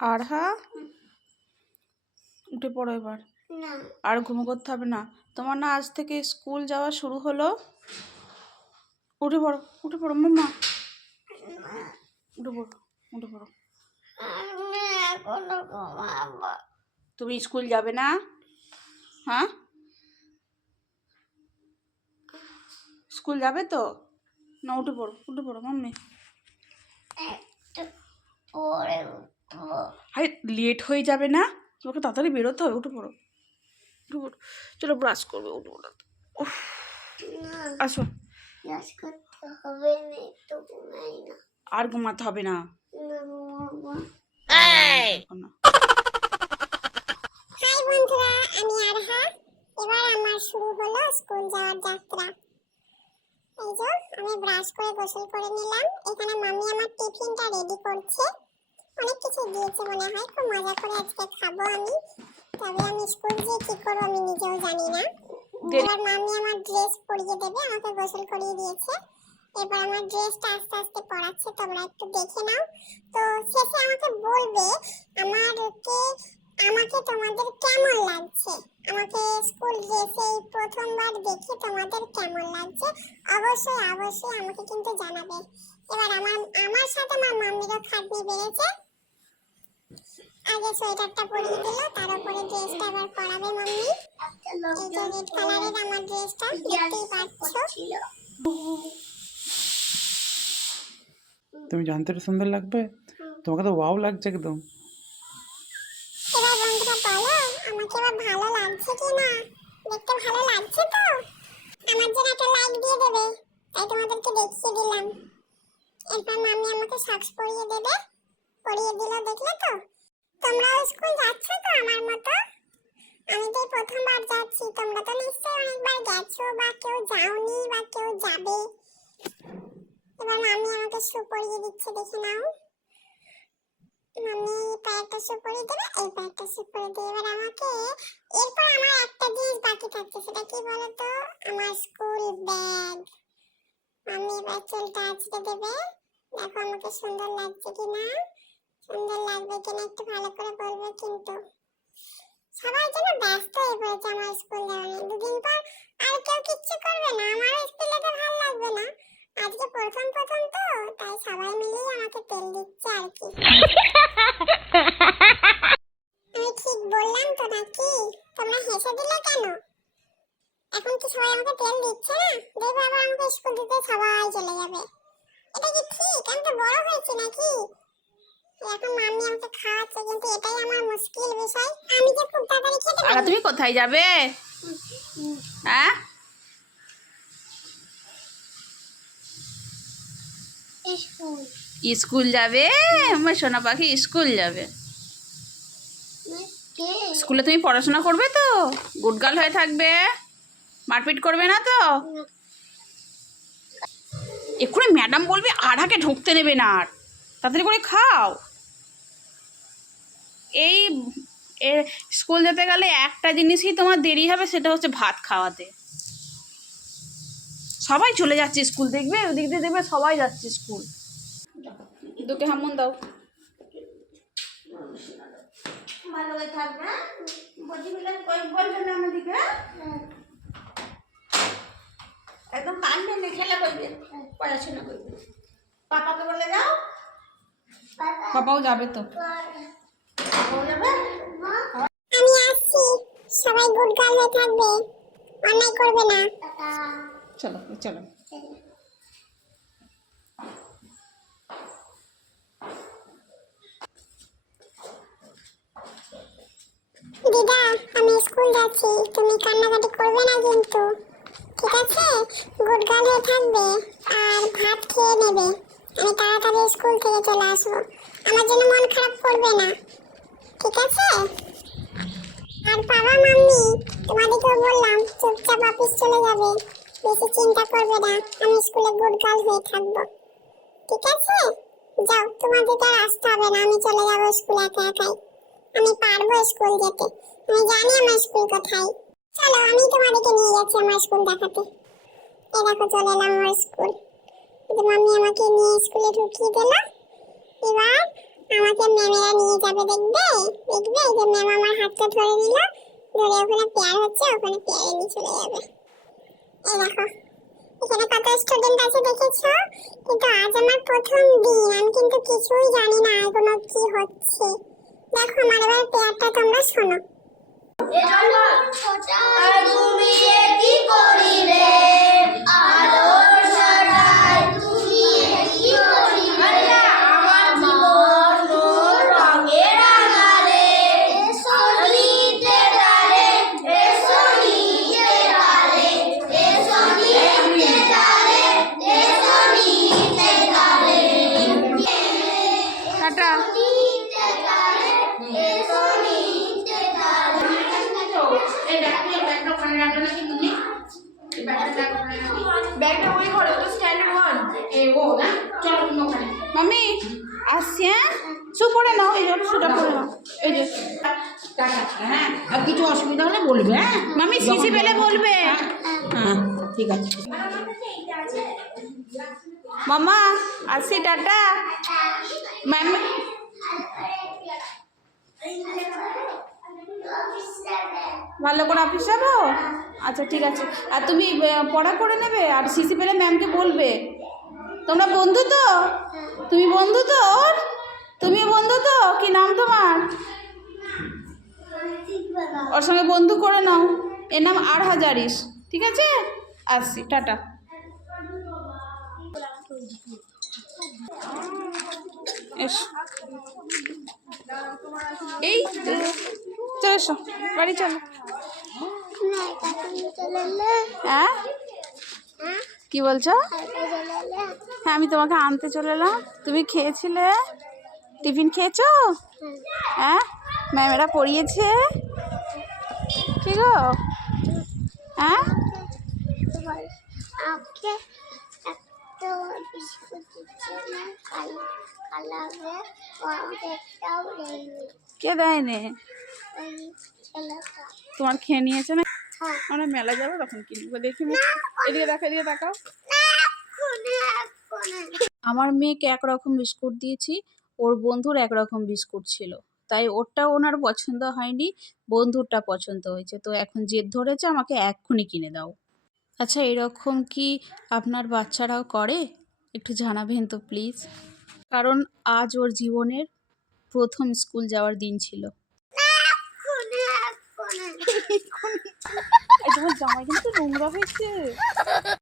আর হ্যাঁ উঠে পড়ো এবার। আর ঘুমো করতে হবে না। তোমার না আজ থেকে স্কুল যাওয়া শুরু হলো? উঠে পড়ো উঠে পড়ো মাম্মা। উঠে পড়ো উঠে পড়ো। তুমি স্কুল যাবে না? হ্যাঁ? স্কুল যাবে তো? না উঠে পড়ো উঠে পড়ো মাম্মি। উঠবো আরে লেট হয়ে যাবে না? তোমাকে তাড়াতাড়ি বেরোতে হবে উঠে পড়ো। উঠে পড়ো। চলো ব্রাশ করবে উঠে পড়ো। আসো। ব্রাশ করতে হবে না একটু ঘুমাই না। আর ঘুমাতে হবে না। হাই বন্ধুরা আমি আরহা। এবার আমার শুরু হলো স্কুল যাওয়ার যাত্রা। এই যে আমি ব্রাশ করে গোসল করে নিলাম। এখানে মামি আমার টিফিনটা রেডি করছে। অনেক কিছু দিয়েছে মনে হয় খুব মজা করে আজকে খাব আমি। তবে আমি স্কুল যে কি করব আমি নিজেও জানি না। এবার মামি আমার ড্রেস পরিয়ে দেবে আমাকে গোসল করিয়ে দিয়েছে। এবার আমার ড্রেসটা আস্তে আস্তে পরাচ্ছে তোমরা একটু দেখে নাও। তো শেষে আমাকে বলবে আমারকে আমাকে তোমাদের কেমন লাগছে? আমাকে স্কুল ড্রেসে এই প্রথমবার দেখে তোমাদের কেমন লাগছে? অবশ্যই অবশ্যই আমাকে কিন্তু জানাবে। এবার আমার আমার সাথে আমার মাম্মিরও খাটনি বেড়েছে। আগে সোয়েটারটা পরিয়ে দিল তার উপরে ড্রেসটা এবার পরাবে মাম্মি। এই যে রেড কালারের আমার ড্রেসটা দেখতেই পাচ্ছ। তুমি জানতে সুন্দর লাগবে। তোমাকে তো ওয়াও লাগছে একদম। এবার বন্ধুরা বলো আমাকে এবার ভালো লাগছে কি না? দেখতে ভালো লাগছে তো? আমার জন্য একটা লাইক দিয়ে দেবে তাই তোমাদেরকে দেখিয়ে দিলাম। এরপর মামি আমাকে সক্স পরিয়ে দেবে। পরিয়ে দিল, দেখলে তো? তোমরাও স্কুল যাচ্ছ তো আমার মতো? আমি তো এই প্রথমবার যাচ্ছি, তোমরা তো নিশ্চয়ই অনেকবার গেছো, বা কেউ যাওনি, বা কেউ যাবে। এবার মামি আমাকে শু পরিয়ে দিচ্ছে, দেখে নাও। মামি পায়েরটা শু করে দেবে? এই পায়েরটা শু করে দেবে এবার আমাকে, এরপর আমার একটা জিনিস বাকি থাকছে, সেটা কি বলতো? আমার স্কুল ব্যাগ মামি এবার চুলটা আঁচড়ে দেবে। দেখো আমাকে সুন্দর লাগছে কি না সুন্দর লাগবে, কিনা একটু ভালো করে বলবে কিন্তু। সবাই যেন ব্যস্ত হয়ে পড়েছে আমার স্কুল নিয়ে দুদিন পর আর কেউ কিচ্ছু করবে না আমার স্কুল যেতে ভালো লাগবে না। আজকে প্রথম প্রথম তো, তাই সবাই মিলেই আমাকে তেল দিচ্ছে আর কি। আমি ঠিক বললাম তো নাকি? তোমরা হেসে দিলে কেন? এখন কি সবাই আমাকে তেল দিচ্ছে না? দেখবে আবার আমাকে স্কুল দিতে সবাই চলে যাবে। এটা কি ঠিক? আমি তো বড় হয়েছি নাকি? এখন মাম্মি আমাকে খাওয়াচ্ছে কিন্তু এটাই আমার মুশকিল বিষয়। আমি যে খুব তাড়াতাড়ি খেতে পারি। তুমি কোথায় যাবে? হ্যাঁ? স্কুল। যাবে? আমার সোনা পাখি স্কুল যাবে। স্কুলে তুমি পড়াশোনা করবে তো? গুডগার্ল হয়ে থাকবে। মারপিট করবে না তো? এক্ষুনি ম্যাডাম বলবে আড়াকে ঢুকতে নেবে না আর। তাড়াতাড়ি করে খাও। এই স্কুল যেতে গেলে একটা জিনিসই তোমার দেরি হবে সেটা হচ্ছে ভাত খাওয়াতে। সবাই চলে যাচ্ছে স্কুল দেখবে? ওদিক দিয়ে দেখবে সবাই যাচ্ছে স্কুল। দুকে হামুন দাও। ভালো থাকবে না আমাদিকে একদম খেলা করবে পড়াশোনা করবে। পাপাকে বলে যাও বাবাও যাবে তো। আমি আসছি। সবাই গুড গার্ল হয়ে থাকবে। অন্যায় করবে না। চলো চলো। দিদা আমি স্কুল যাচ্ছি। তুমি কান্নাকাটি করবে না কিন্তু। ঠিক আছে? গুড গার্ল হয়ে থাকবে আর ভাত খেয়ে নেবে। আমি তাড়াতাড়ি স্কুল থেকে চলে আসব। আমার জন্য মন খারাপ করবে না। ঠিক আছে? আর বাবা, মাম্মি, তোমাদেরকেও বললাম চুপচাপ অফিস চলে যাবে। বেশি চিন্তা করবে না, আমি স্কুলে গুড গার্ল হয়ে থাকব। ঠিক আছে? যাও তোমাদেরকে আর আসতে হবে না, আমি চলে যাব স্কুলে একা একাই। আমি পারব স্কুল যেতে, আমি জানি আমার স্কুল কোথায়। চলো, আমি তোমাদেরকে নিয়ে যাচ্ছি আমার স্কুল দেখাতে। এই দেখো, চলে এলাম আমার স্কুল। মাম্মি আমাকে নিয়ে স্কুলে ঢুকিয়ে দিল। এবার আমাকে ম্যামেরা নিয়ে যাবে দেখবে? দেখবে? যে ম্যাম আমার হাতটা ধরে নিল। ধরে ওখানে পেয়ার হচ্ছে, ওখানে পেয়ারে নিয়ে চলে যাবে। এই দেখো, এখানে কত স্টুডেন্ট আছে দেখেছ? কিন্তু আজ আমার প্রথম দিন, আমি কিন্তু কিছুই জানি না এগুলো কি হচ্ছে। দেখো, আমার এবার পেয়ারটা তোমরা শোনো। তুমি কি করিলে? আলোর আসছি হ্যাঁ? শু পরে নাও এই যে শুটা পরে নাও। এই যে হ্যাঁ? আর কিছু অসুবিধা হলে বলবে হ্যাঁ? মাম্মি সিসি পেলে বলবে। হ্যাঁ ঠিক আছে। মাম্মা আসছি টাটা। ম্যাম ভালো করে অফিস যাব? আচ্ছা ঠিক আছে। আর তুমি পড়া করে নেবে? আর সিসি পেলে ম্যামকে বলবে? তোমরা বন্ধু তো? তুমি বন্ধু তো ওর? তুমি বন্ধু তো? কি নাম তোমার? ওর সঙ্গে বন্ধু করে নাও। এর নাম আর হাজারিস ঠিক আছে? আসছি টাটা। এস। এই। চলে এসো বাড়ি চলো। হ্যাঁ? কি বলছো? হ্যাঁ আমি তোমাকে আনতে চলে এলাম। তুমি খেয়েছিলে? টিফিন খেয়েছো? হ্যাঁ ম্যামেরা পড়িয়েছে। কি গো? হ্যাঁ? কে দেয়নি? তোমার খেয়ে নিয়েছে না? হ্যাঁ। আমরা মেলা যাব তখন কিনবো দেখি এদিকে দেখা এদিকে তাকাও এক্ষুনি আমার মেয়েকে একরকম বিস্কুট দিয়েছি ওর বন্ধুর একরকম বিস্কুট ছিল। তাই ওরটা ওনার পছন্দ হয়নি বন্ধুরটা পছন্দ হয়েছে। তো এখন জেদ ধরেছে আমাকে এক্ষুনি কিনে দাও। আচ্ছা এরকম কি আপনার বাচ্চারাও করে? একটু জানাবেন তো প্লিজ। কারণ আজ ওর জীবনের প্রথম স্কুল যাওয়ার দিন ছিল। জামাই কিন্তু নোংরা হয়েছে।